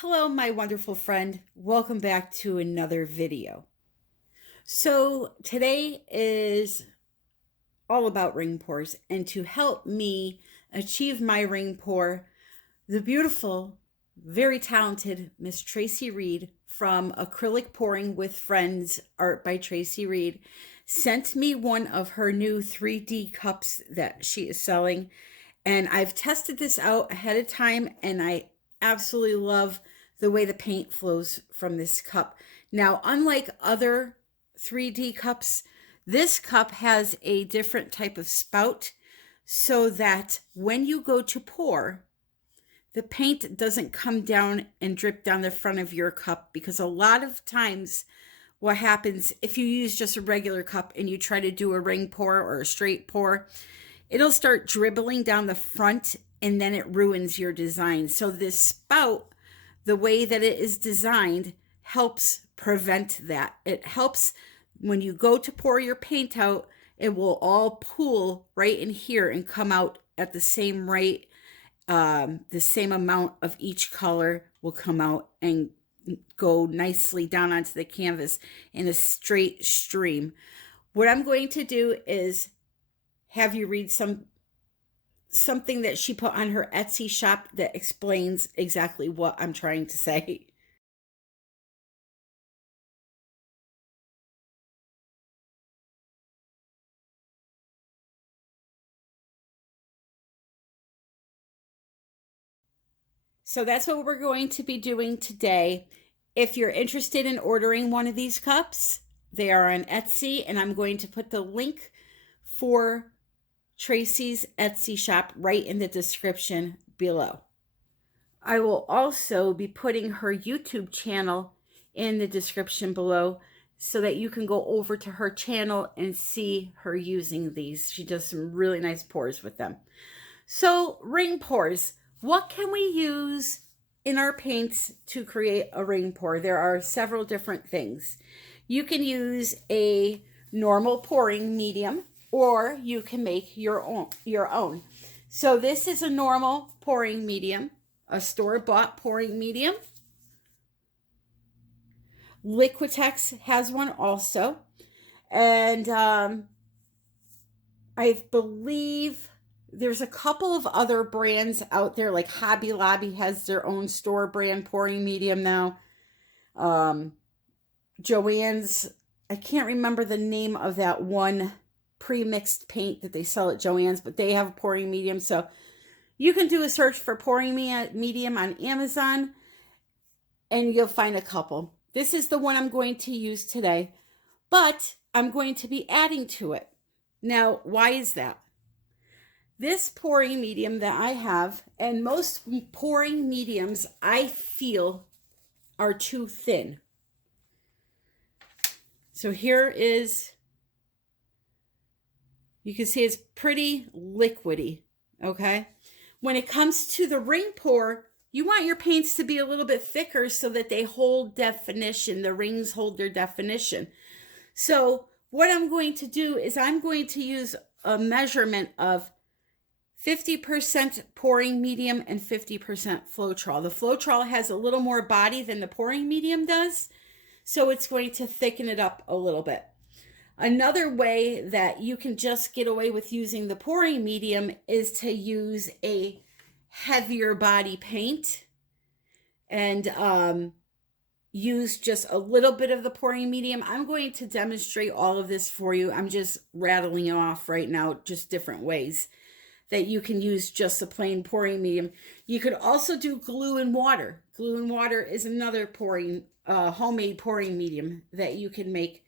Hello, my wonderful friend. Welcome back to another video. So today is all about ring pours, and to help me achieve my ring pour, the beautiful, very talented Miss Tracie Reed from Acrylic Pouring with Friends Art by Tracie Reed sent me one of her new 3D cups that she is selling. And I've tested this out ahead of time, and I absolutely love the way the paint flows from this cup. Now, unlike other 3D cups, this cup has a different type of spout so that when you go to pour, the paint doesn't come down and drip down the front of your cup, because a lot of times what happens if you use just a regular cup and you try to do a ring pour or a straight pour, it'll start dribbling down the front and then it ruins your design. So this spout, the way that it is designed, helps prevent that. It helps when you go to pour your paint out, it will all pool right in here and come out at the same rate. The same amount of each color will come out and go nicely down onto the canvas in a straight stream. What I'm going to do is have you read something that she put on her Etsy shop that explains exactly what I'm trying to say. So that's what we're going to be doing today. If you're interested in ordering one of these cups, they are on Etsy, and I'm going to put the link for Tracie's Etsy shop right in the description below. I will also be putting her YouTube channel in the description below so that you can go over to her channel and see her using these. She does some really nice pours with them. So, ring pours. What can we use in our paints to create a ring pour? There are several different things. You can use a normal pouring medium, or you can make your own. So this is a normal pouring medium, a store-bought pouring medium. Liquitex has one also. And I believe there's a couple of other brands out there, like Hobby Lobby has their own store brand pouring medium now. Joann's, I can't remember the name of that one pre-mixed paint that they sell at Joann's, but they have a pouring medium. So you can do a search for pouring medium on Amazon and you'll find a couple. This is the one I'm going to use today, but I'm going to be adding to it. Now, why is that? This pouring medium that I have, and most pouring mediums I feel are too thin. So here is, you can see it's pretty liquidy, okay? When it comes to the ring pour, you want your paints to be a little bit thicker so that they hold definition. The rings hold their definition. So what I'm going to do is I'm going to use a measurement of 50% pouring medium and 50% Floetrol. The Floetrol has a little more body than the pouring medium does, so it's going to thicken it up a little bit. Another way that you can just get away with using the pouring medium is to use a heavier body paint and use just a little bit of the pouring medium. I'm going to demonstrate all of this for you. I'm just rattling it off right now, just different ways that you can use just a plain pouring medium. You could also do glue and water. Glue and water is another pouring, homemade pouring medium that you can make.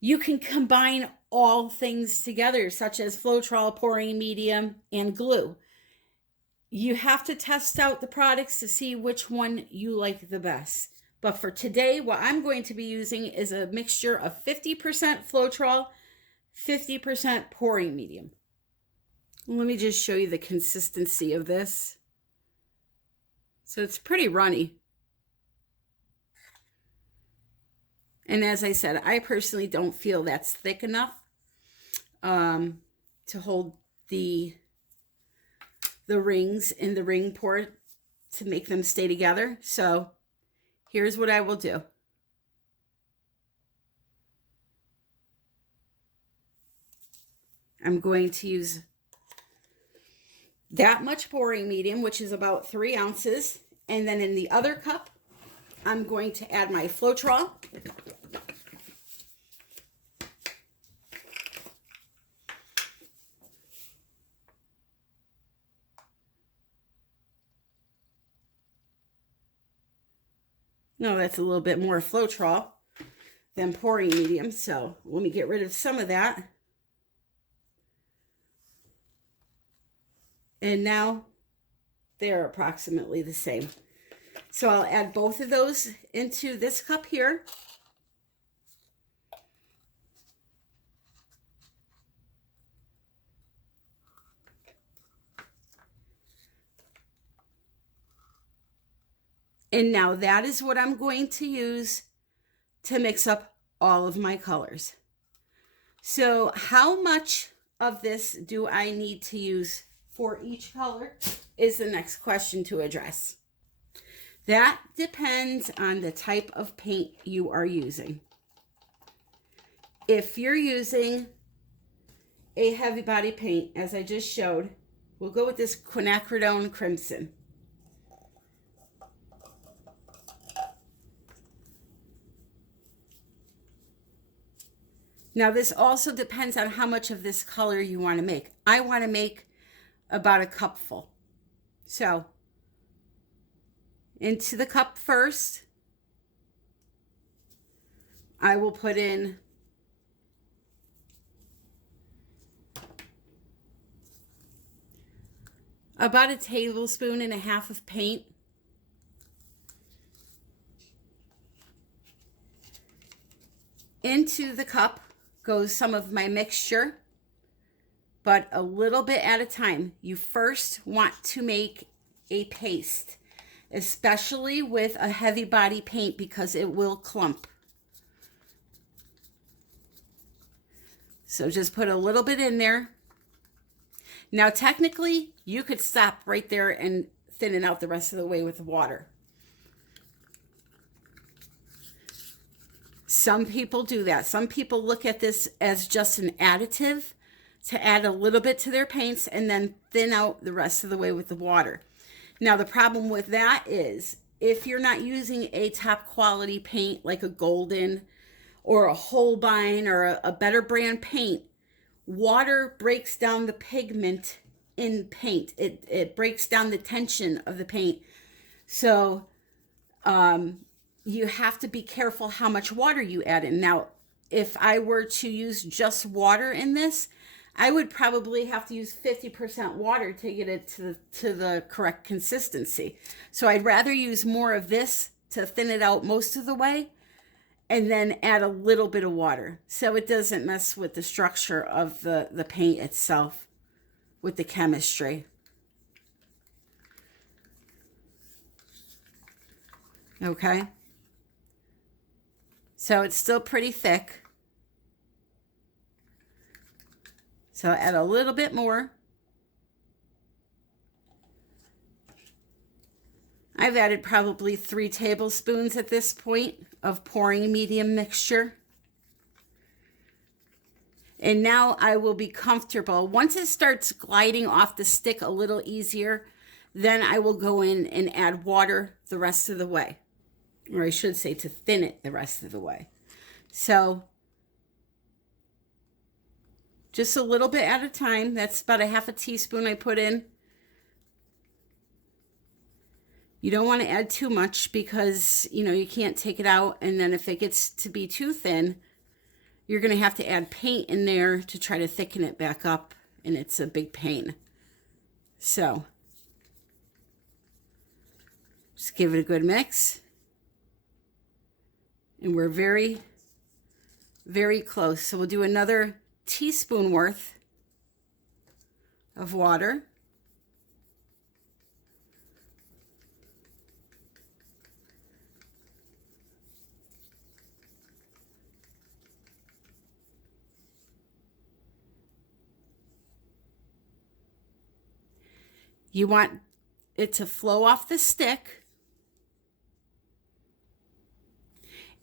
You can combine all things together, such as Floetrol, pouring medium, and glue. You have to test out the products to see which one you like the best. But for today, what I'm going to be using is a mixture of 50% Floetrol, 50% pouring medium. Let me just show you the consistency of this. So it's pretty runny. And as I said, I personally don't feel that's thick enough to hold the rings in the ring pour to make them stay together. So here's what I will do. I'm going to use that much pouring medium, which is about 3 ounces. And then in the other cup, I'm going to add my Floetrol. No, that's a little bit more Floetrol than pouring medium. So let me get rid of some of that. And now they're approximately the same. So I'll add both of those into this cup here. And now that is what I'm going to use to mix up all of my colors. So how much of this do I need to use for each color is the next question to address. That depends on the type of paint you are using. If you're using a heavy body paint, as I just showed, we'll go with this quinacridone crimson. Now this also depends on how much of this color you want to make. I want to make about a cupful. So into the cup first, I will put in about 1.5 tablespoons of paint. Into the cup goes some of my mixture, but a little bit at a time. You first want to make a paste, especially with a heavy body paint, because it will clump. So just put a little bit in there. Now technically you could stop right there and thin it out the rest of the way with water. Some people do that. Some people look at this as just an additive to add a little bit to their paints and then thin out the rest of the way with the water. Now the problem with that is if you're not using a top quality paint like a Golden or a Holbein or a better brand paint, water breaks down the pigment in paint. It breaks down the tension of the paint. So you have to be careful how much water you add in. Now, if I were to use just water in this, I would probably have to use 50% water to get it to the correct consistency. So I'd rather use more of this to thin it out most of the way and then add a little bit of water so it doesn't mess with the structure of the paint itself with the chemistry. Okay. So it's still pretty thick. So add a little bit more. I've added probably 3 tablespoons at this point of pouring medium mixture. And now I will be comfortable. Once it starts gliding off the stick a little easier, then I will go in and add water the rest of the way. Or I should say to thin it the rest of the way. So just a little bit at a time. That's about 1/2 teaspoon I put in. You don't want to add too much because, you know, you can't take it out. And then if it gets to be too thin, you're going to have to add paint in there to try to thicken it back up. And it's a big pain. So just give it a good mix. And we're very, very close. So we'll do another teaspoon worth of water. You want it to flow off the stick.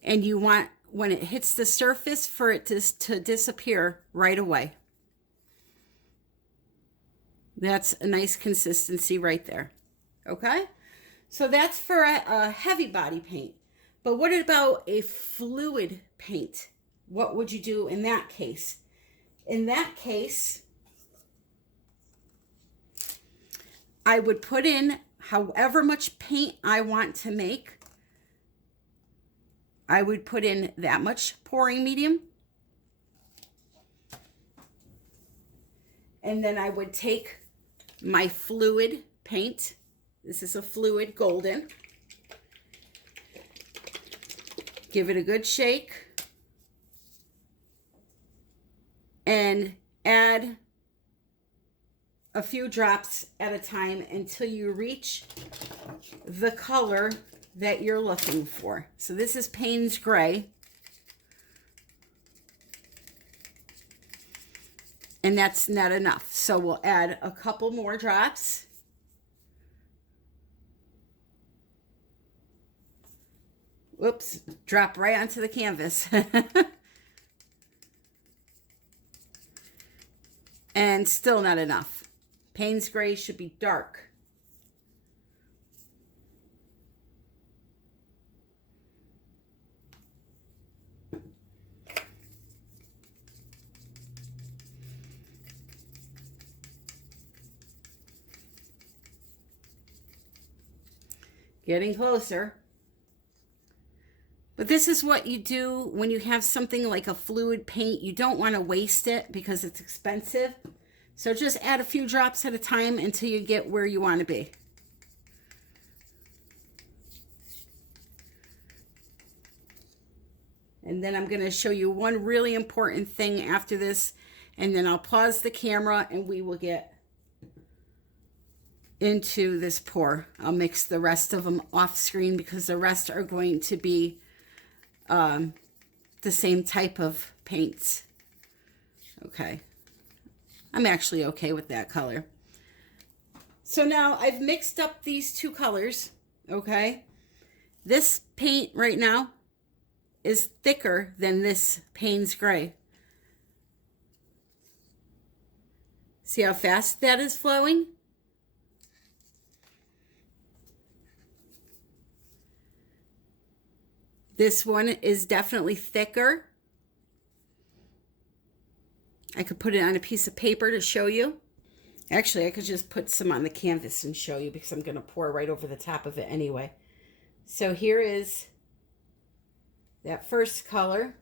And you want, when it hits the surface, for it to disappear right away. That's a nice consistency right there. Okay? So that's for a heavy body paint. But what about a fluid paint? What would you do in that case? In that case, I would put in however much paint I want to make. I would put in that much pouring medium. And then I would take my fluid paint. This is a fluid golden. Give it a good shake. And add a few drops at a time until you reach the color that you're looking for. So this is Payne's Gray. And that's not enough. So we'll add a couple more drops. Whoops, drop right onto the canvas. And still not enough. Payne's Gray should be dark. Getting closer. But this is what you do when you have something like a fluid paint. You don't want to waste it because it's expensive. So just add a few drops at a time until you get where you want to be. And then I'm going to show you one really important thing after this. And then I'll pause the camera and we will get into this pour. I'll mix the rest of them off screen because the rest are going to be the same type of paints. Okay. I'm actually okay with that color. So now I've mixed up these two colors. Okay. This paint right now is thicker than this Payne's Gray. See how fast that is flowing? This one is definitely thicker. I could put it on a piece of paper to show you. Actually, I could just put some on the canvas and show you because I'm going to pour right over the top of it anyway. So here is that first color.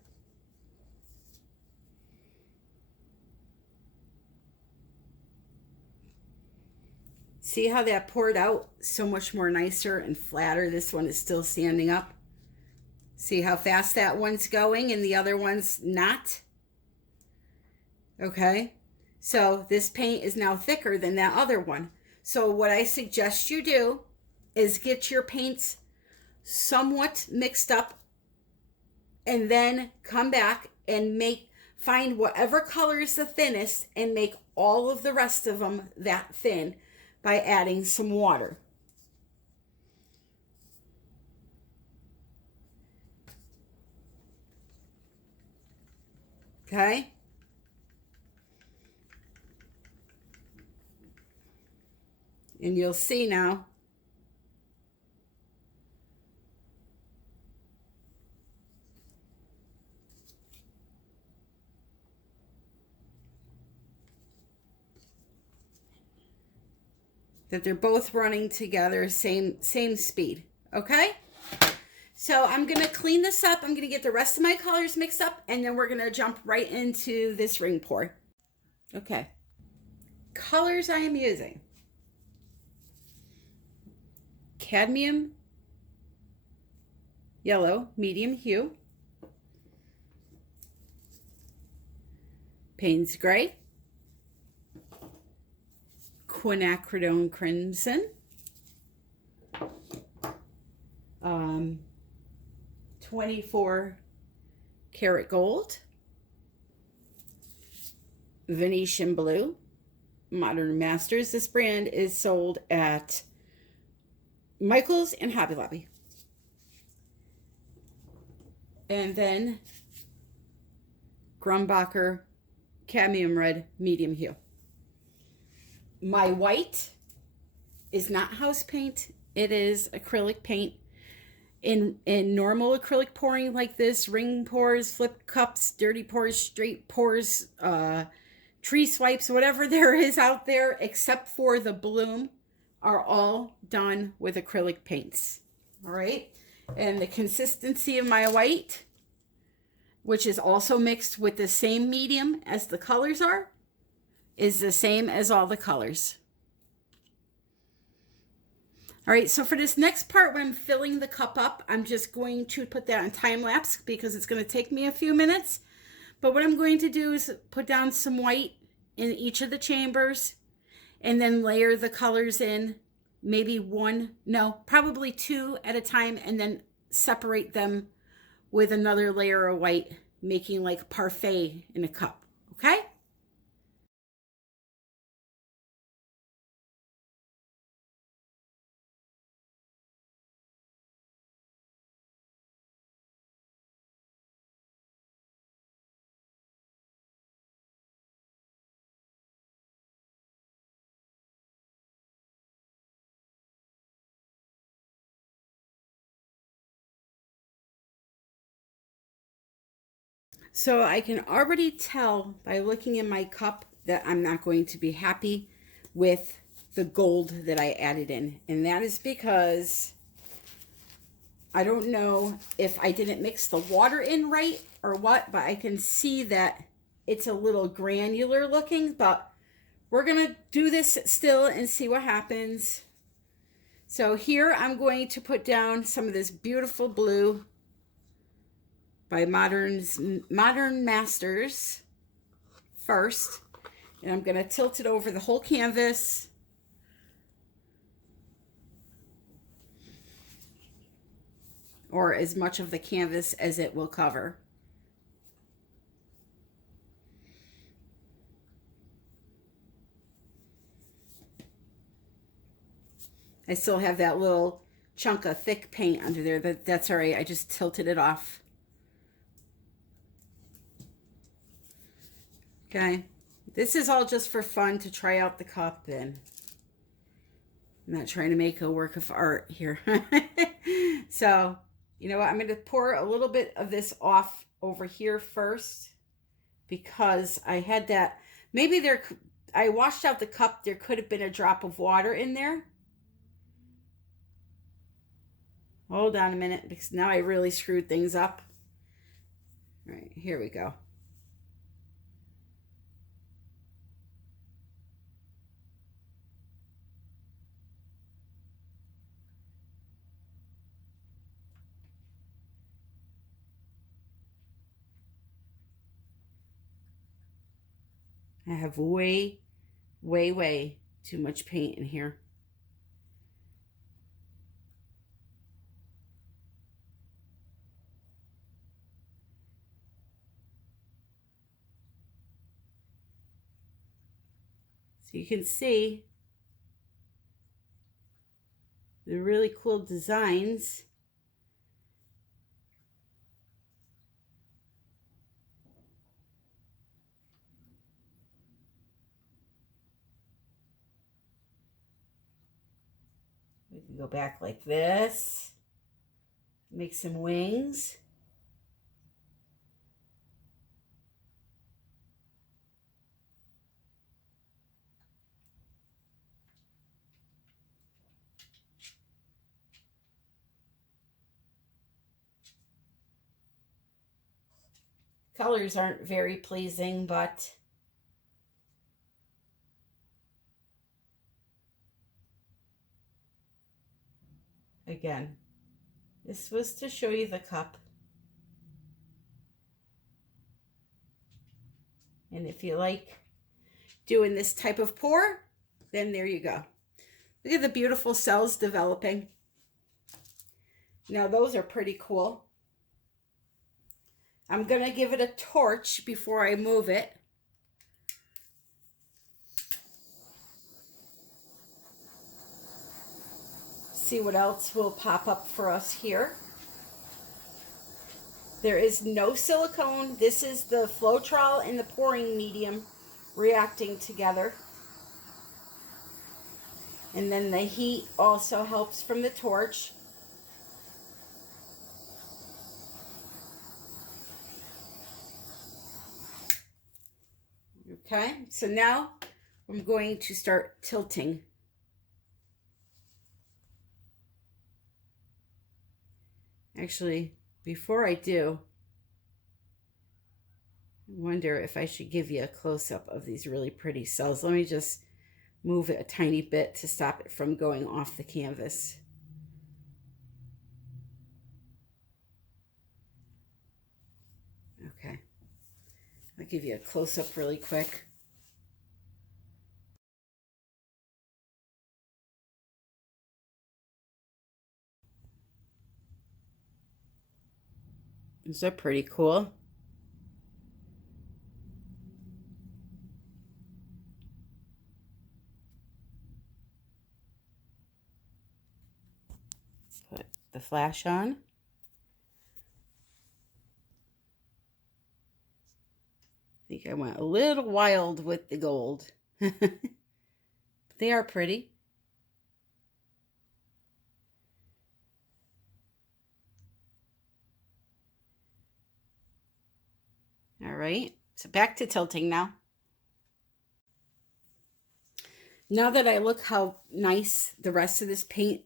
See how that poured out so much more nicer and flatter? This one is still standing up. See how fast that one's going and the other one's not? Okay, so this paint is now thicker than that other one. So what I suggest you do is get your paints somewhat mixed up and then come back and find whatever color is the thinnest and make all of the rest of them that thin by adding some water. Okay? And you'll see now that they're both running together, same speed. Okay? So I'm going to clean this up. I'm going to get the rest of my colors mixed up, and then we're going to jump right into this ring pour. Okay. Colors I am using. Cadmium yellow, medium hue. Payne's Gray. Quinacridone Crimson. 24 karat gold. Venetian blue. Modern Masters. This brand is sold at Michael's and Hobby Lobby. And then Grumbacher Cadmium Red Medium Hue. My white is not house paint. It is acrylic paint. In normal acrylic pouring like this, ring pours, flip cups, dirty pours, straight pours, tree swipes, whatever there is out there, except for the bloom, are all done with acrylic paints. All right. And the consistency of my white, which is also mixed with the same medium as the colors are, is the same as all the colors. All right, so for this next part, when I'm filling the cup up, I'm just going to put that on time lapse because it's going to take me a few minutes. But what I'm going to do is put down some white in each of the chambers and then layer the colors in, maybe probably two at a time, and then separate them with another layer of white, making like parfait in a cup, okay? So I can already tell by looking in my cup that I'm not going to be happy with the gold that I added in. And that is because I don't know if I didn't mix the water in right or what, but I can see that it's a little granular looking, but we're going to do this still and see what happens. So here I'm going to put down some of this beautiful blue by Modern Masters first. And I'm going to tilt it over the whole canvas. Or as much of the canvas as it will cover. I still have that little chunk of thick paint under there. That's all right. I just tilted it off. Okay. This is all just for fun to try out the cup, and I'm not trying to make a work of art here. So, you know what? I'm going to pour a little bit of this off over here first because I had that. Maybe I washed out the cup. There could have been a drop of water in there. Hold on a minute, because now I really screwed things up. All right, here we go. I have way too much paint in here. So you can see the really cool designs. We can go back like this, make some wings. Colors aren't very pleasing, but again, this was to show you the cup. And if you like doing this type of pour, then there you go. Look at the beautiful cells developing. Now those are pretty cool. I'm going to give it a torch before I move it. see what else will pop up for us here. There is no silicone. This is the Floetrol and the pouring medium reacting together. And then the heat also helps from the torch. Okay, so now I'm going to start tilting. Actually, before I do, I wonder if I should give you a close-up of these really pretty cells. Let me just move it a tiny bit to stop it from going off the canvas. Okay, I'll give you a close-up really quick. Is that pretty cool? Put the flash on. I think I went a little wild with the gold. They are pretty. All right, so back to tilting now. Now that I look how nice the rest of this paint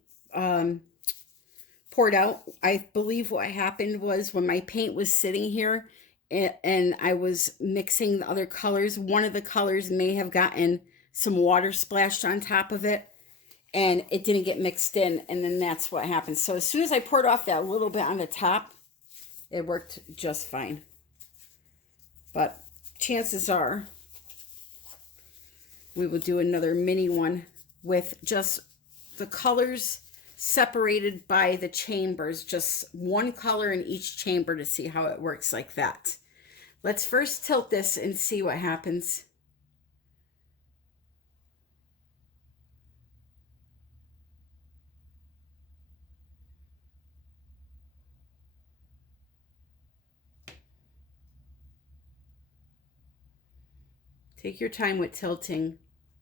poured out, I believe what happened was when my paint was sitting here and I was mixing the other colors, one of the colors may have gotten some water splashed on top of it and it didn't get mixed in, and then that's what happened. So as soon as I poured off that little bit on the top, it worked just fine. But chances are we will do another mini one with just the colors separated by the chambers, just one color in each chamber to see how it works like that. Let's first tilt this and see what happens. Take your time with tilting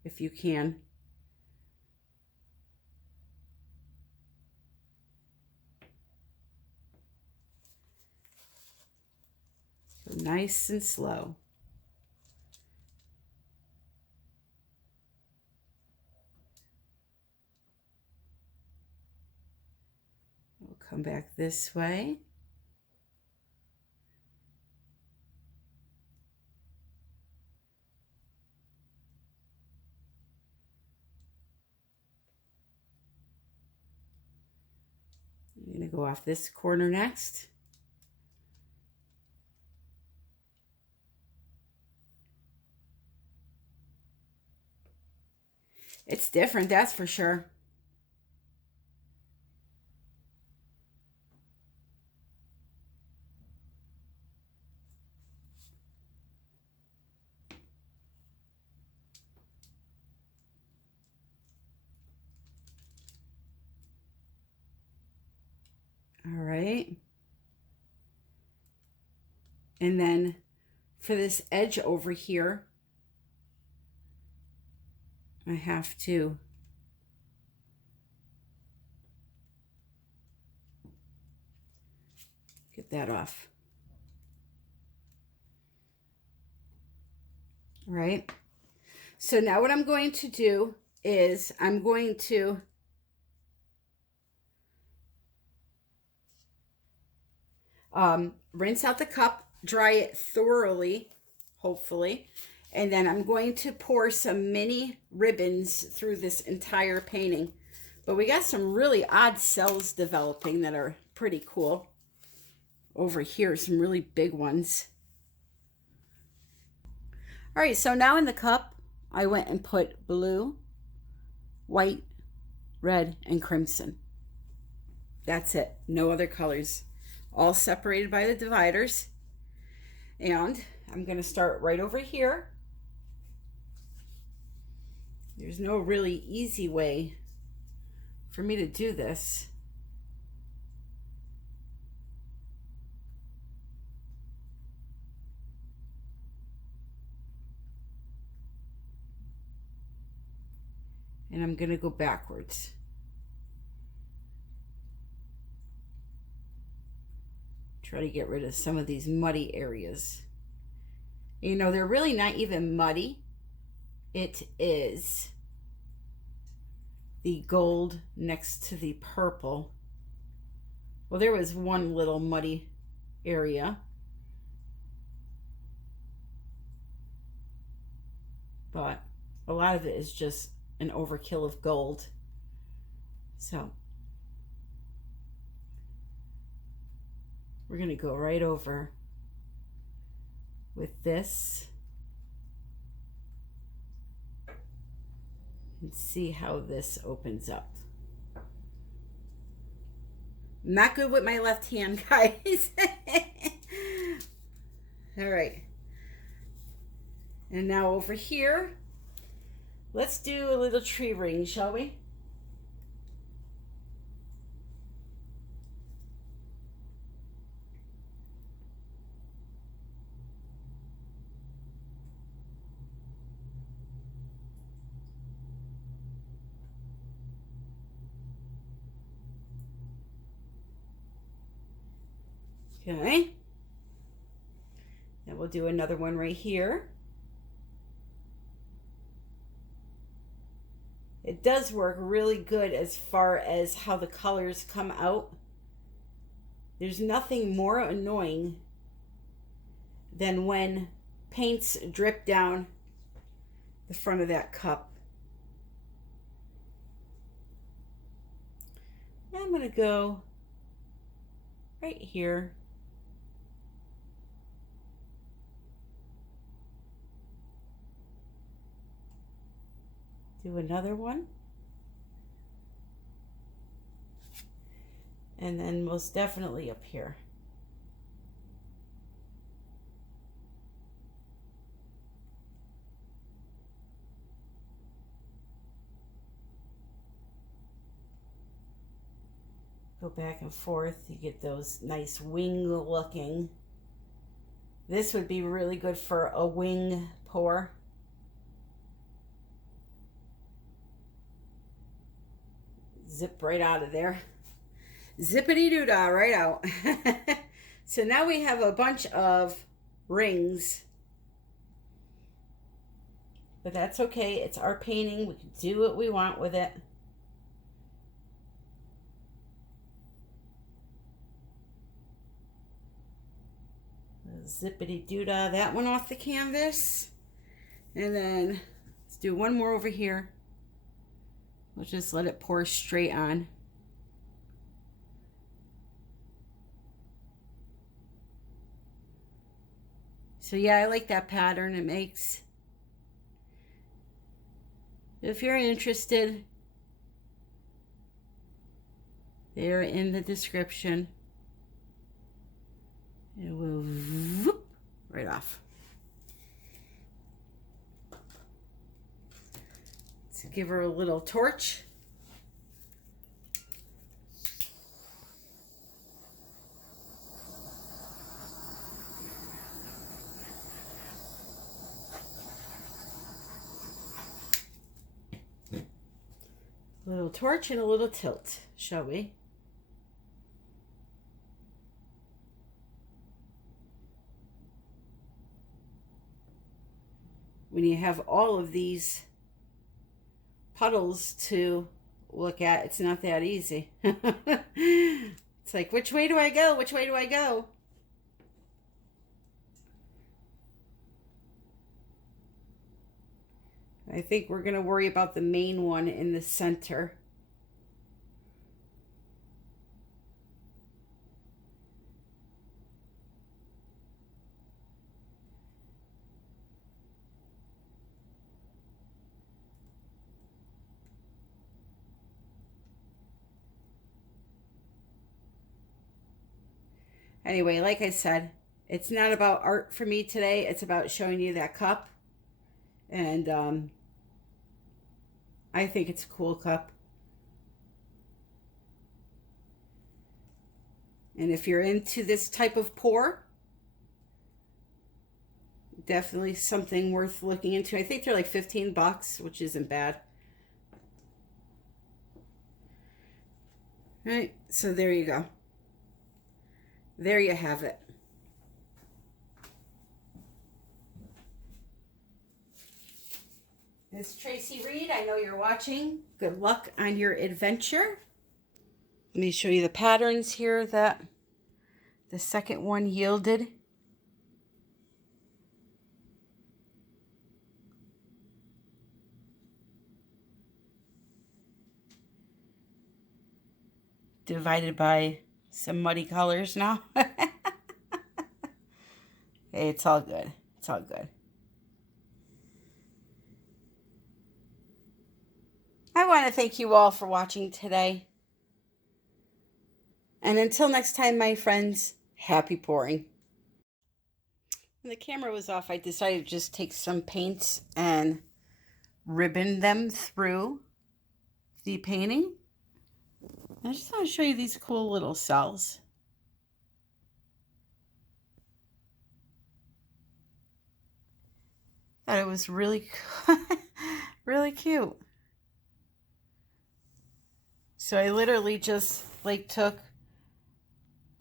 if you can. So nice and slow. We'll come back this way. I'm going to go off this corner next. It's different, that's for sure. All right. And then for this edge over here, I have to get that off. All right. So now what I'm going to do is I'm going to rinse out the cup, dry it thoroughly, hopefully, and then I'm going to pour some mini ribbons through this entire painting. But we got some really odd cells developing that are pretty cool. Over here, some really big ones. All right, so now in the cup, I went and put blue, white, red, and crimson. That's it, no other colors. All separated by the dividers. And I'm going to start right over here. There's no really easy way for me to do this. And I'm going to go backwards. Try to get rid of some of these muddy areas. You know, they're really not even muddy. It is the gold next to the purple. Well, there was one little muddy area. But a lot of it is just an overkill of gold. So we're going to go right over with this and see how this opens up. Not good with my left hand, guys. All right. And now over here, let's do a little tree ring, shall we? Okay. Then we'll do another one right here. It does work really good as far as how the colors come out. There's nothing more annoying than when paints drip down the front of that cup. I'm going to go right here. Do another one. And then most definitely up here. Go back and forth. You get those nice wing looking. This would be really good for a wing pour. Zip right out of there. Zippity-doo-dah, right out. So now we have a bunch of rings. But that's okay. It's our painting. We can do what we want with it. Zippity-doo-dah, that one off the canvas. And then let's do one more over here. We'll just let it pour straight on. So yeah, I like that pattern it makes. If you're interested, they're in the description. It will whoop right off. Let's give her a little torch. A little torch and a little tilt, shall we? When you have all of these puddles to look at, it's not that easy. It's like, which way do I go? Which way do I go? I think we're going to worry about the main one in the center. Anyway, like I said, it's not about art for me today. It's about showing you that cup. And I think it's a cool cup. And if you're into this type of pour, definitely something worth looking into. I think they're like 15 bucks, which isn't bad. All right, so there you go. There you have it. It's Tracie Reed. I know you're watching. Good luck on your adventure. Let me show you the patterns here that the second one yielded. Divided by some muddy colors now. Hey, it's all good. It's all good. I want to thank you all for watching today. And until next time, my friends, happy pouring. When the camera was off, I decided to just take some paints and ribbon them through the painting. I just want to show you these cool little cells. Thought it was really, really cute. So I literally just like took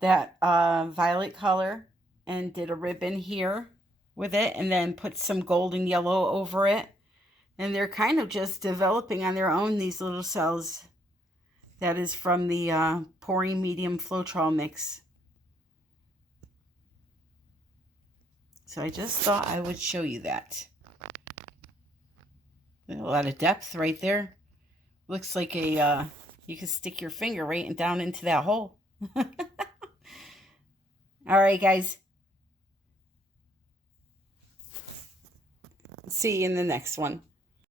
that violet color and did a ribbon here with it, and then put some gold and yellow over it. And they're kind of just developing on their own, these little cells. That is from the pouring medium Floetrol mix. So I just thought I would show you that. A lot of depth right there. Looks like a you can stick your finger right down into that hole. All right, guys. See you in the next one.